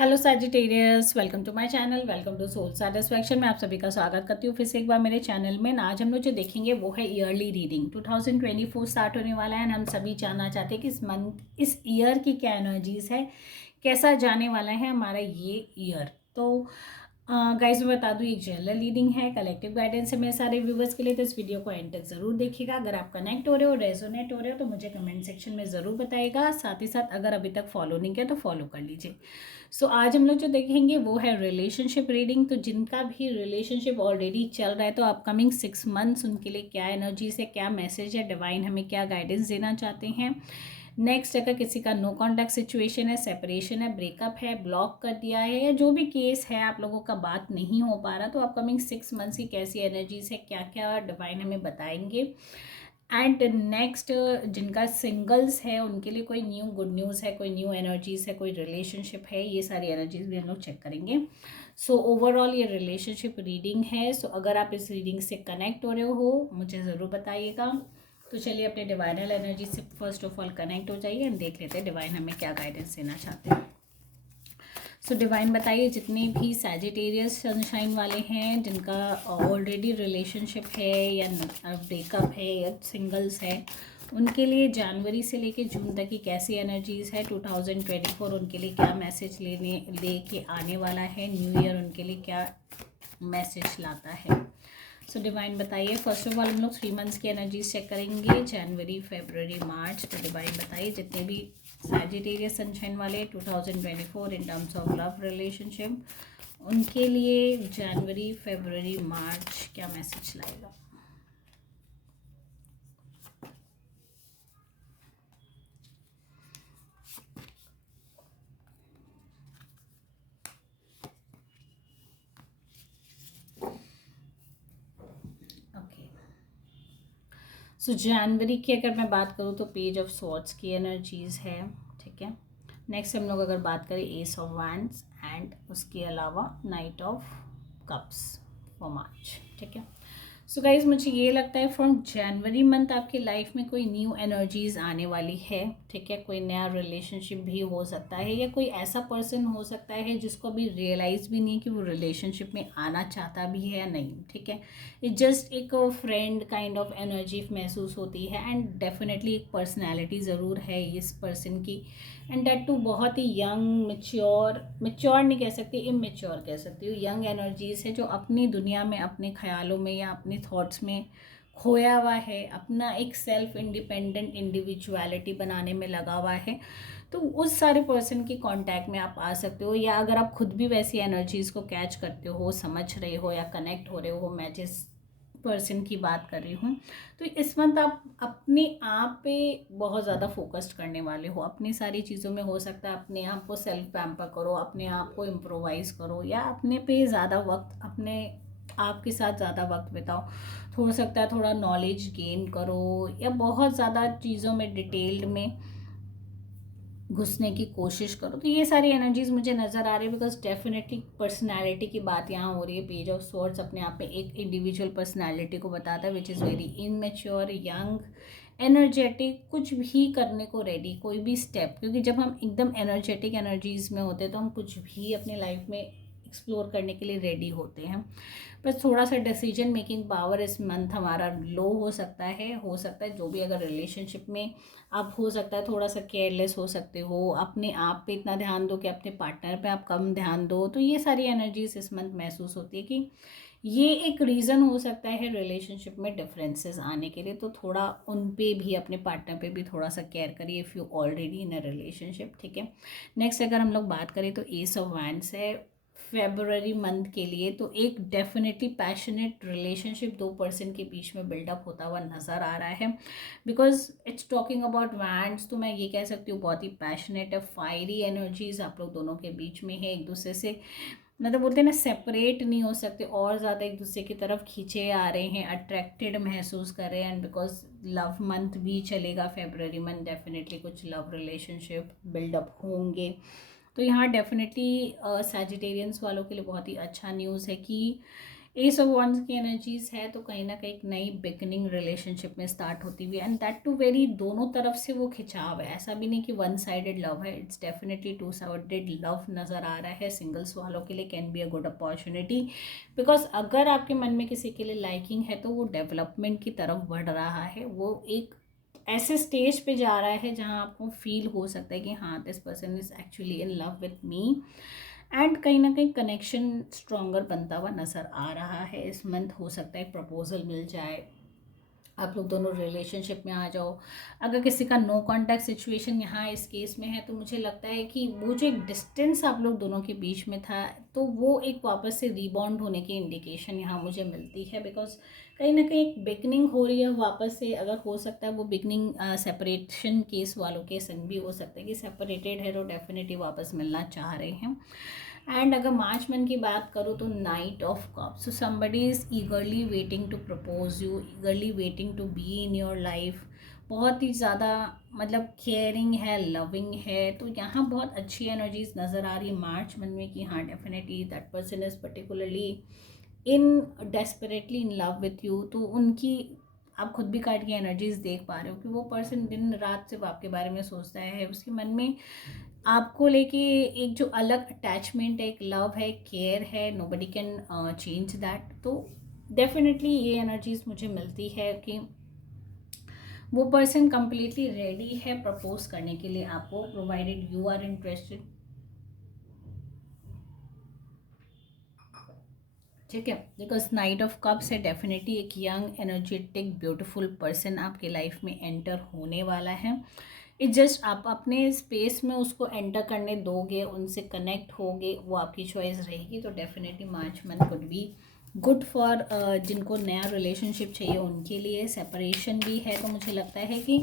Hello Sagittarius, welcome to my channel, welcome to soul satisfaction. मैं आप सभी का स्वागत करती हूँ फिर से एक बार मेरे चैनल में। आज हम लोग जो देखेंगे वो है ईयरली रीडिंग। 2024 स्टार्ट होने वाला है एंड हम सभी जानना चाहते हैं कि इस ईयर की क्या एनर्जीज है, कैसा जाने वाला है हमारा ये ईयर। तो गाइज मैं बता दूँ, एक जनरल रीडिंग है, कलेक्टिव गाइडेंस है मेरे सारे व्यूवर्स के लिए। तो इस वीडियो को एंड तक जरूर देखिएगा। अगर आप कनेक्ट हो रहे हो, रेजोनेट हो रहे हो तो मुझे कमेंट सेक्शन में ज़रूर बताइएगा। साथ ही साथ अगर अभी तक फॉलो नहीं किया तो फॉलो कर लीजिए। सो आज हम लोग जो देखेंगे वो है रिलेशनशिप रीडिंग। तो जिनका भी रिलेशनशिप ऑलरेडी चल रहा है तो अपकमिंग 6 मंथ्स उनके लिए क्या एनर्जीज है, क्या मैसेज है, डिवाइन हमें क्या गाइडेंस देना चाहते हैं। नेक्स्ट, अगर किसी का नो कॉन्टैक्ट सिचुएशन है, सेपरेशन है, ब्रेकअप है, ब्लॉक कर दिया है या जो भी केस है आप लोगों का बात नहीं हो पा रहा, तो अपकमिंग 6 मंथ्स की कैसी एनर्जीज है, क्या क्या डिवाइन हमें बताएंगे। एंड नेक्स्ट, जिनका सिंगल्स है उनके लिए कोई न्यू गुड न्यूज़ है, कोई न्यू एनर्जीज है, कोई रिलेशनशिप है, ये सारी एनर्जीज भी हम लोग चेक करेंगे। सो ओवरऑल ये रिलेशनशिप रीडिंग है। सो अगर आप इस रीडिंग से कनेक्ट हो रहे हो मुझे ज़रूर बताइएगा। तो चलिए अपने डिवाइनल एनर्जी से फर्स्ट ऑफ ऑल कनेक्ट हो जाइए एंड देख लेते हैं डिवाइन हमें क्या गाइडेंस देना चाहते हैं। सो डिवाइन बताइए, जितने भी सैजिटेरियस सनशाइन वाले हैं जिनका ऑलरेडी रिलेशनशिप है या ब्रेकअप है या सिंगल्स है, उनके लिए जनवरी से लेके जून तक की कैसी एनर्जीज है। 2024 उनके लिए क्या मैसेज लेके आने वाला है। न्यू ईयर उनके लिए क्या मैसेज लाता है। सो डिवाइन बताइए। फर्स्ट ऑफ ऑल हम लोग 3 मंथ्स की एनर्जीज चेक करेंगे, जनवरी, फरवरी, मार्च। तो डिवाइन बताइए, जितने भी सैजिटेरियस सनशाइन वाले 2024 in terms of love relationship, उनके लिए जनवरी, फरवरी, मार्च क्या मैसेज लाएगा। ओके, सो जनवरी की अगर मैं बात करूँ तो पेज ऑफ स्वॉर्ड्स की एनर्जीज है, ठीक है। नेक्स्ट हम लोग अगर बात करें एस ऑफ वैंड्स एंड उसके अलावा night of cups for March, ठीक है। सो गाइज मुझे ये लगता है फ्रॉम जनवरी मंथ आपकी लाइफ में कोई न्यू एनर्जीज आने वाली है, ठीक है। कोई नया रिलेशनशिप भी हो सकता है या कोई ऐसा पर्सन हो सकता है जिसको अभी रियलाइज भी नहीं कि वो रिलेशनशिप में आना चाहता भी है या नहीं, ठीक है। ये जस्ट एक फ्रेंड काइंड ऑफ एनर्जी महसूस होती है एंड डेफिनेटली एक पर्सनैलिटी ज़रूर है इस पर्सन की। एंड डेट टू बहुत ही यंग, मेच्योर नहीं कह सकती, इमेच्योर कह सकती हूँ। यंग एनर्जीज है जो अपनी दुनिया में, अपने ख्यालों में या अपने थॉट्स में खोया हुआ है, अपना एक सेल्फ इंडिपेंडेंट इंडिविजुअलिटी बनाने में लगा हुआ है। तो उस सारे पर्सन के कांटेक्ट में आप आ सकते हो, या अगर आप खुद भी वैसी एनर्जीज़ को कैच करते हो, समझ रहे हो या कनेक्ट हो रहे हो, मैं जिस पर्सन की बात कर रही हूँ, तो इस मंथ आप अपने आप पे बहुत ज़्यादा फोकस्ड करने वाले हो। अपनी सारी चीज़ों में हो सकता है अपने आप को सेल्फ पैम्पर करो, अपने आप को इम्प्रोवाइज़ करो या अपने पे ज़्यादा वक्त, अपने आपके साथ ज़्यादा वक्त बिताओ। हो सकता है थोड़ा नॉलेज गेन करो या बहुत ज़्यादा चीज़ों में डिटेल्ड में घुसने की कोशिश करो। तो ये सारी एनर्जीज मुझे नज़र आ रही है बिकॉज डेफिनेटली पर्सनैलिटी की बात यहाँ हो रही है। पेज ऑफ स्वॉर्ड्स अपने आप में एक इंडिविजुअल पर्सनैलिटी को बताता है which is very immature, young, energetic, कुछ भी करने को रेडी, कोई भी स्टेप। क्योंकि जब हम एकदम एनर्जेटिक एनर्जीज में होते हैं तो हम कुछ भी अपने लाइफ में एक्सप्लोर करने के लिए रेडी होते हैं। बस थोड़ा सा डिसीजन मेकिंग पावर इस मंथ हमारा लो हो सकता है। जो भी अगर रिलेशनशिप में आप, हो सकता है थोड़ा सा केयरलेस हो सकते हो, अपने आप पे इतना ध्यान दो कि अपने पार्टनर पे आप कम ध्यान दो। तो ये सारी एनर्जीज इस मंथ महसूस होती है कि ये एक रीज़न हो सकता है रिलेशनशिप में डिफरेंसेस आने के लिए। तो थोड़ा उन पे भी, अपने पार्टनर पे भी थोड़ा सा केयर करिए if you already in a relationship, ठीक है। नेक्स्ट अगर हम लोग बात करें तो एस ऑफ वैंड्स है फेबररी मंथ के लिए। तो एक डेफिनेटली पैशनेट रिलेशनशिप दो पर्सन के बीच में बिल्डअप होता हुआ नज़र आ रहा है because it's talking about wands. तो मैं ये कह सकती हूँ बहुत ही पैशनेट है, फायरी एनर्जीज आप लोग दोनों के बीच में है। एक दूसरे से मतलब बोलते हैं ना, सेपरेट नहीं हो सकते, और ज़्यादा एक दूसरे की तरफ खींचे आ रहे हैं, अट्रैक्टेड महसूस कर रहे हैं। एंड बिकॉज लव मंथ भी चलेगा फेबररी मंथ, डेफिनेटली कुछ लव रिलेशनशिप बिल्डअप होंगे। तो यहाँ डेफिनेटली सैजिटेरियंस वालों के लिए बहुत ही अच्छा न्यूज़ है कि एस ऑफ वंस की एनर्जीज है तो कहीं ना कहीं एक नई बिगनिंग रिलेशनशिप में स्टार्ट होती हुई, एंड दैट टू वेरी दोनों तरफ से वो खिंचाव है, ऐसा भी नहीं कि वन साइडेड लव है, it's definitely two sided love नज़र आ रहा है। सिंगल्स वालों के लिए can be a good opportunity, because अगर आपके मन में किसी के लिए लाइकिंग है तो वो डेवलपमेंट की तरफ बढ़ रहा है, वो एक ऐसे स्टेज पे जा रहा है जहाँ आपको फील हो सकता है कि हाँ this person is actually in love with me, and कहीं ना कहीं कनेक्शन स्ट्रॉन्गर बनता हुआ नज़र आ रहा है। इस मंथ हो सकता है प्रपोजल मिल जाए, आप लोग दोनों रिलेशनशिप में आ जाओ। अगर किसी का नो कॉन्टैक्ट सिचुएशन यहाँ इस केस में है तो मुझे लगता है कि वो जो एक डिस्टेंस आप लोग दोनों के बीच में था तो वो एक वापस से रीबॉन्ड होने की इंडिकेशन यहाँ मुझे मिलती है, बिकॉज कहीं ना कहीं एक बिगनिंग हो रही है वापस से। अगर हो सकता है वो बिगनिंग सेपरेशन केस वालों के संग भी हो सकता है कि सेपरेटेड है तो डेफिनेटली वापस मिलना चाह रहे हैं। एंड अगर मार्च मंथ की बात करूँ तो knight of cups, so somebody is eagerly waiting to propose you, eagerly waiting to be in your life, बहुत ही ज़्यादा मतलब केयरिंग है, लविंग है। तो यहाँ बहुत अच्छी एनर्जीज नज़र आ रही है मार्च मंथ में कि हाँ definitely that person is particularly in desperately in love with you. तो उनकी आप खुद भी कार्ड की एनर्जीज देख पा रहे हो कि वो पर्सन दिन रात सिर्फ आपके बारे में सोचता है, उसके मन में आपको लेके एक जो अलग अटैचमेंट है, एक लव है, केयर है, नोबडी कैन चेंज दैट। तो डेफिनेटली ये एनर्जीज मुझे मिलती है कि वो पर्सन कंप्लीटली रेडी है प्रपोज करने के लिए आपको, प्रोवाइडेड यू आर इंटरेस्टेड। ठीक है, बिकॉज नाइट ऑफ कप्स है, डेफिनेटली एक यंग एनर्जेटिक ब्यूटीफुल पर्सन आपके लाइफ में एंटर होने वाला है। इट जस्ट आप अपने स्पेस में उसको एंटर करने दोगे, उनसे कनेक्ट होगे, वो आपकी चॉइस रहेगी। तो definitely March month could be good for जिनको नया रिलेशनशिप चाहिए उनके लिए। सेपरेशन भी है तो मुझे लगता है कि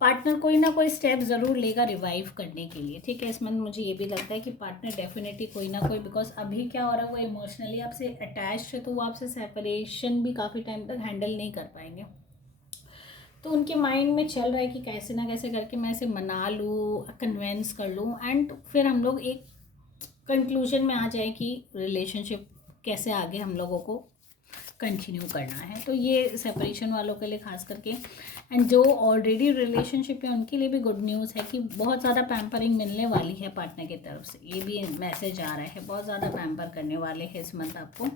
पार्टनर कोई ना कोई स्टेप ज़रूर लेगा रिवाइव करने के लिए। ठीक है, इस मंथ मुझे ये भी लगता है कि पार्टनर डेफिनेटली कोई ना कोई, बिकॉज अभी क्या हो रहा है वो इमोशनली आपसे अटैच है तो वो आपसे सेपरेशन भी काफ़ी टाइम तक हैंडल नहीं कर पाएंगे। तो उनके माइंड में चल रहा है कि कैसे ना कैसे करके मैं इसे मना लूँ, कन्वेंस कर लूँ, एंड फिर हम लोग एक कंक्लूजन में आ जाए कि रिलेशनशिप कैसे आगे हम लोगों को कंटिन्यू करना है। तो ये सेपरेशन वालों के लिए खास करके, एंड जो ऑलरेडी रिलेशनशिप है उनके लिए भी गुड न्यूज़ है कि बहुत ज़्यादा पैम्परिंग मिलने वाली है पार्टनर की तरफ से। ये भी मैसेज आ रहा है, बहुत ज़्यादा पैम्पर करने वाले हैं इस मंथ आपको।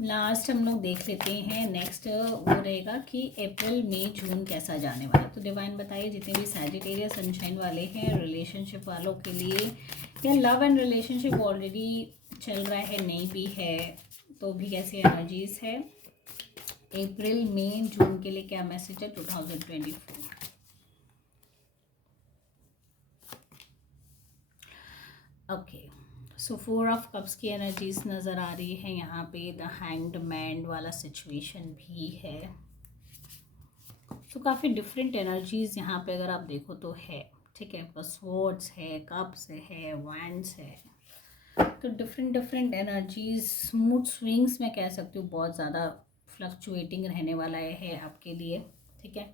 लास्ट हम लोग देख लेते हैं नेक्स्ट वो रहेगा कि अप्रैल मई जून कैसा जाने वाला है। तो डिवाइन बताइए जितने भी सैजिटेरियस सनशाइन वाले हैं रिलेशनशिप वालों के लिए, या लव एंड रिलेशनशिप ऑलरेडी चल रहा है नहीं भी है तो भी कैसी एनर्जीज है। अप्रैल मई जून के लिए क्या मैसेज है 2024। ओके, सो 4 ऑफ कप्स की एनर्जीज नज़र आ रही है यहाँ पे। द हैंग्ड मैन वाला सिचुएशन भी है, तो काफ़ी डिफरेंट एनर्जीज यहाँ पे अगर आप देखो तो है। ठीक है, बस स्वॉर्ड्स है, कप्स है, वैंड्स है, तो different different energies, mood swings मैं कह सकती हूँ, बहुत ज़्यादा फ्लक्चुएटिंग रहने वाला है आपके लिए। ठीक है,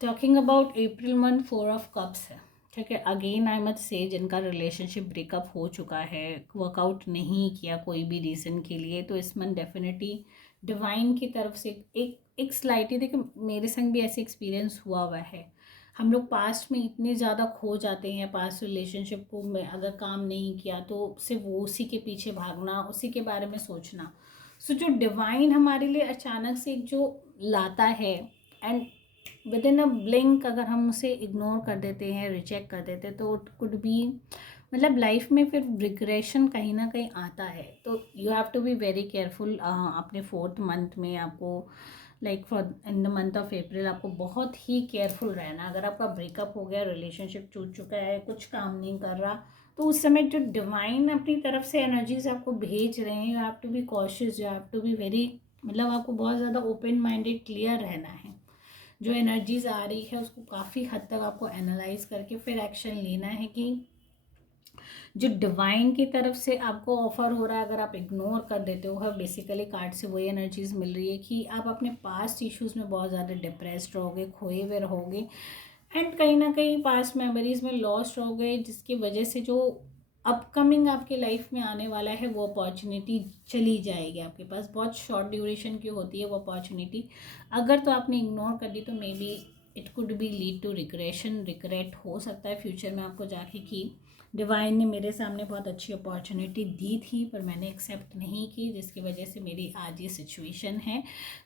talking about April month 4 of cups है। ठीक है, अगेन आई मत से जिनका रिलेशनशिप ब्रेकअप हो चुका है, वर्कआउट नहीं किया कोई भी रीज़न के लिए, तो इस मंथ डेफिनेटली डिवाइन की तरफ से एक स्लाइटली, देखिए मेरे संग भी ऐसे एक्सपीरियंस हुआ है। हम लोग पास्ट में इतने ज़्यादा खो जाते हैं, पास्ट रिलेशनशिप को में अगर काम नहीं किया तो सिर्फ वो उसी के पीछे भागना, उसी के बारे में सोचना। सो जो डिवाइन हमारे लिए अचानक से एक जो लाता है, and with in a blink अगर हम उसे इग्नोर कर देते हैं, रिजेक्ट कर देते हैं, तो कुड बी मतलब लाइफ में फिर रिग्रेशन कहीं ना कहीं आता है। तो you have to be very careful. अपने 4th मंथ में आपको like for in the month of April आपको बहुत ही केयरफुल रहना। अगर आपका ब्रेकअप हो गया, रिलेशनशिप टूट चुका है, कुछ काम नहीं कर रहा, तो उस समय जो डिवाइन अपनी तरफ से एनर्जीज आपको भेज रहे हैं, you have to be cautious, you have to be very, मतलब आपको बहुत ज़्यादा ओपन माइंडेड क्लियर रहना है। जो एनर्जीज आ रही है उसको काफ़ी हद तक आपको एनालाइज करके फिर एक्शन लेना है कि जो डिवाइन की तरफ से आपको ऑफर हो रहा है अगर आप इग्नोर कर देते हो। बेसिकली कार्ड से वही एनर्जीज मिल रही है कि आप अपने पास्ट इश्यूज़ में बहुत ज़्यादा डिप्रेस्ड रहोगे, खोए हुए रहोगे, एंड कहीं ना कहीं पास्ट मेमोरीज में लॉस्ट रहोगे, जिसकी वजह से जो अपकमिंग आपके लाइफ में आने वाला है वो अपॉर्चुनिटी चली जाएगी आपके पास। बहुत शॉर्ट ड्यूरेशन की होती है वो अपॉर्चुनिटी, अगर तो आपने इग्नोर कर दी तो maybe it could be lead to regret हो सकता है फ्यूचर में आपको जाके कि डिवाइन ने मेरे सामने बहुत अच्छी अपॉर्चुनिटी दी थी पर मैंने एक्सेप्ट नहीं की, जिसकी वजह से मेरी आज ये सिचुएशन है।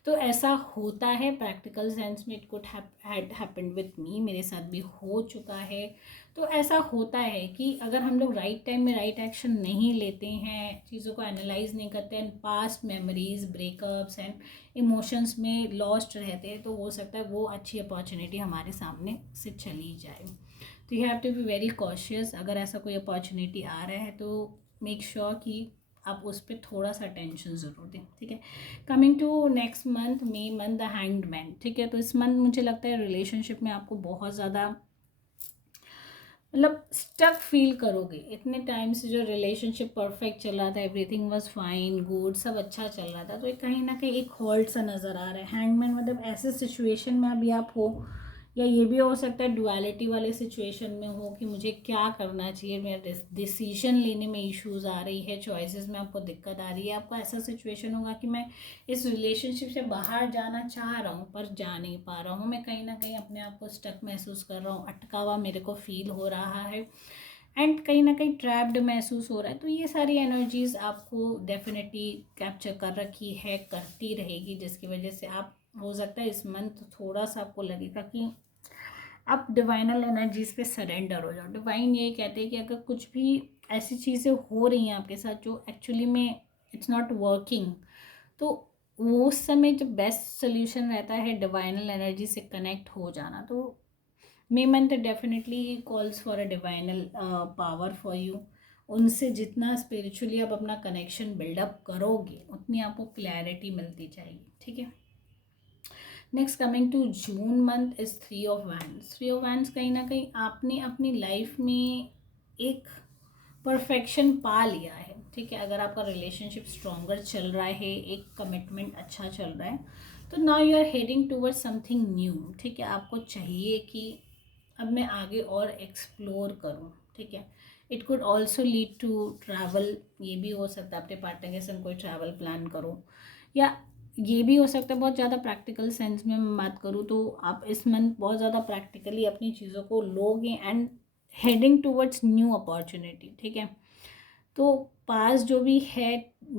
तो ऐसा होता है प्रैक्टिकल सेंस में, it could happened with me, मेरे साथ भी हो चुका है। तो ऐसा होता है कि अगर हम लोग राइट टाइम में राइट एक्शन नहीं लेते हैं, चीज़ों को एनालाइज नहीं करते हैं, past memories, breakups and emotions में लॉस्ट रहते हैं, तो हो सकता है वो अच्छी अपॉर्चुनिटी हमारे सामने से चली जाए। तो you have to be very cautious. अगर ऐसा कोई अपॉर्चुनिटी आ रहा है तो मेक श्योर कि आप उस पर थोड़ा सा टेंशन ज़रूर दें, ठीक है। Coming to next month, May month, the hanged man, ठीक है। तो इस मंथ मुझे लगता है रिलेशनशिप में आपको बहुत ज़्यादा मतलब स्टक फील करोगे। इतने टाइम से जो रिलेशनशिप परफेक्ट चल रहा था, एवरीथिंग वाज फाइन गुड, सब अच्छा चल रहा था, तो एक कहीं ना कहीं एक हॉल्ट सा नज़र आ रहा है। हैंगमैन मतलब ऐसे सिचुएशन में अभी आप हो, या ये भी हो सकता है डुअलिटी वाले सिचुएशन में हो कि मुझे क्या करना चाहिए, मेरा डिसीजन लेने में इश्यूज आ रही है, चॉइसेस में आपको दिक्कत आ रही है। आपको ऐसा सिचुएशन होगा कि मैं इस रिलेशनशिप से बाहर जाना चाह रहा हूँ पर जा नहीं पा रहा हूँ, मैं कहीं ना कहीं अपने आप को स्टक महसूस कर रहा हूँ, अटका हुआ मेरे को फील हो रहा है एंड कहीं ना कहीं ट्रैप्ड महसूस हो रहा है। तो ये सारी एनर्जीज आपको डेफिनेटली कैप्चर कर रखी है, करती रहेगी, जिसकी वजह से आप हो सकता है इस मंथ थोड़ा सा आपको लगेगा कि आप डिवाइनल एनर्जीज पे सरेंडर हो जाओ। डिवाइन ये कहते हैं कि अगर कुछ भी ऐसी चीज़ें हो रही हैं आपके साथ जो एक्चुअली में इट्स नॉट वर्किंग, तो वो उस समय जो बेस्ट सोल्यूशन रहता है डिवाइनल एनर्जी से कनेक्ट हो जाना। तो May month definitely calls for a divinal power for you. उनसे जितना स्पिरिचुअली आप अपना कनेक्शन बिल्डअप करोगे उतनी आपको क्लैरिटी मिलती जाएगी, ठीक है। Next coming to June month is 3 of wands. 3 of wands कहीं ना कहीं आपने अपनी लाइफ में एक परफेक्शन पा लिया है, ठीक है। अगर आपका रिलेशनशिप स्ट्रॉन्गर चल रहा है, एक कमिटमेंट अच्छा चल रहा है, तो now you are heading towards something new, ठीक है। आपको चाहिए कि अब मैं आगे और एक्सप्लोर करूं, ठीक है। It could also lead to travel, ये भी हो सकता है अपने पार्टनर के संग कोई ट्रैवल प्लान करो, या ये भी हो सकता है बहुत ज़्यादा प्रैक्टिकल सेंस में मैं बात करूँ तो आप इस मंथ बहुत ज़्यादा प्रैक्टिकली अपनी चीज़ों को लोगे and heading towards new opportunity, ठीक है। तो पास जो भी है,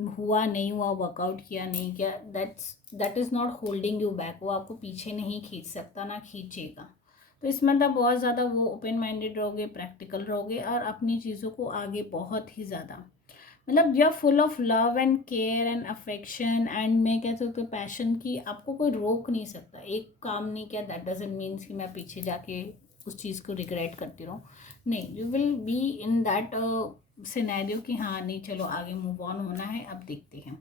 हुआ नहीं हुआ, वर्कआउट किया नहीं किया, that is not holding you back, वो आपको पीछे नहीं खींच सकता, ना खींचेगा। तो इस मंथ आप बहुत ज़्यादा वो ओपन माइंडेड रहोगे, प्रैक्टिकल रहोगे और अपनी चीज़ों को आगे बहुत ही ज़्यादा मतलब you are full of love and care and affection and मैं कह सकती हूँ पैशन की आपको कोई रोक नहीं सकता। एक काम नहीं किया दैट डजंट मीन्स कि मैं पीछे जाके उस चीज़ को रिग्रेट करती रहूँ, नहीं। You will be in that scenario कि हाँ नहीं चलो आगे मूव ऑन होना है, अब देखते हैं।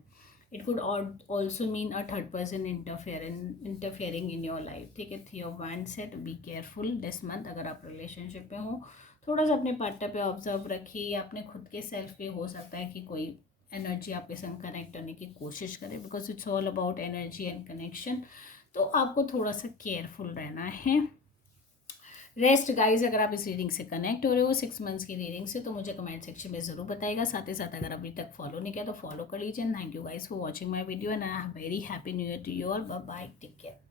It could also mean a third person interfering in your life, ठीक है। 3 ऑफ वैंड्स है, तो बी केयरफुल दिस मंथ। अगर आप रिलेशनशिप में हो थोड़ा सा अपने पार्टनर पे ऑब्जर्व रखिए, या अपने खुद के सेल्फ पे हो सकता है कि कोई एनर्जी आपके संग कनेक्ट करने की कोशिश करे, because it's all about energy and connection. तो आपको थोड़ा सा केयरफुल रहना है। रेस्ट गाइज, अगर आप इस रीडिंग से कनेक्ट हो रहे हो 6 मंथ्स की रीडिंग से, तो मुझे कमेंट सेक्शन में ज़रूर बताइएगा। साथ ही साथ अगर अभी तक फॉलो नहीं किया तो फॉलो कर लीजिए। Thank you guys for watching my video and I very happy new year to you all. Bye bye, take care.